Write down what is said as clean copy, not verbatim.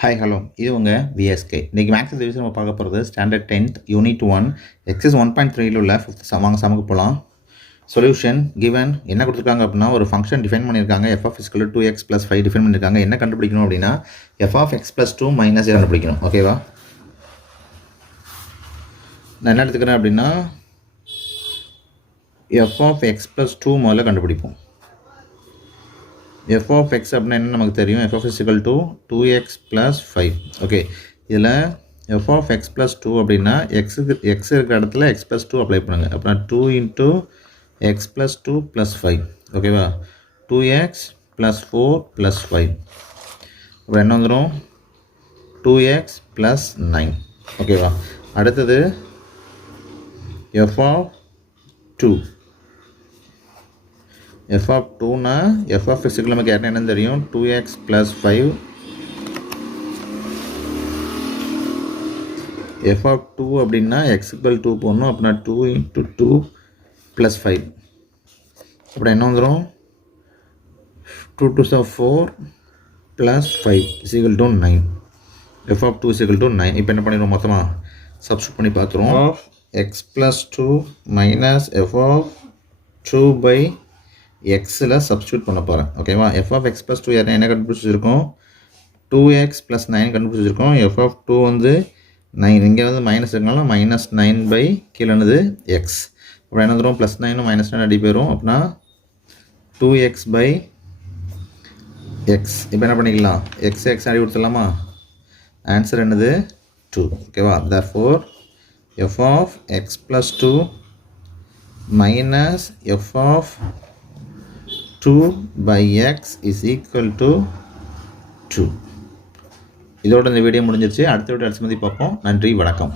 Hi hello இது உங்கள் VSK. இன்றைக்கி மேக்ஸ் டிவிஷன் நம்ம பார்க்க போகிறது ஸ்டாண்டர்ட் 10th யூனிட் 1 எக்ஸஸ் 1.3 உள்ள 5th வாங்க சமக்கு போகலாம். சொல்யூஷன் கிவன் என்ன கொடுத்துருக்காங்க அப்படின்னா ஒரு ஃபங்க்ஷன் டிஃபைன் பண்ணியிருக்காங்க. எஃப் = 2x + 5 டிஃபைன் பண்ணியிருக்காங்க. என்ன கண்டுபிடிக்கணும் அப்படின்னா f(x + 2 - a) கண்டுபிடிக்கணும். ஓகேவா? நான் என்ன எடுத்துக்கிறேன் அப்படின்னா f(x + 2) முதல்ல கண்டுபிடிப்போம். f(x) அப்படின்னா என்ன நமக்கு தெரியும். f(= 2x + 5). ஓகே, இதில் f(x + 2) அப்படின்னா x இருக்கிற இடத்துல x + 2 அப்ளை பண்ணுங்கள். அப்படின்னா 2 × x + 2 + 5. ஓகேவா? 2x + 4 + 5. அப்புறம் என்ன வந்துடும்? 2x + 9. ஓகேவா? அடுத்தது f(2). f(2)னா f(x) நமக்கு என்னன்னு தெரியும். 2x + 5. f(2) அப்படின்னா x = 2 போடணும். அப்படின்னா 2 × 2 + 5. அப்புறம் என்ன வந்துடும்? 2 × 2 = 4 + 5 = 9. f(2) = 9. இப்போ என்ன பண்ணிடுவோம்? மொத்தமாக சப்ஸ்டியூட் பண்ணி பார்த்துருவோம். x + 2 - f(2/x)ல் சப்ஸ்டியூட் பண்ண போகிறேன். ஓகேவா? f(x + 2) என்ன கண்டுபிடிச்சிருக்கோம்? 2x + 9 கண்டுபிடிச்சிருக்கோம். f(2) வந்து 9. இங்கே வந்து மைனஸ் இருக்கனால -9 கீழே என்னது x. அப்புறம் என்ன வந்துடும்? +9 -9 அடி போயிடும். அப்படின்னா 2x/x. இப்போ என்ன பண்ணிக்கலாம்? x அடி கொடுத்துடலாமா? ஆன்சர் என்னது? 2. ஓகேவா? therefore f(x + 2) - f(2/x) = 2. இதோட இந்த வீடியோ முடிஞ்சிருச்சு. அடுத்த வீடியோ பார்ப்போம். நன்றி, வணக்கம்.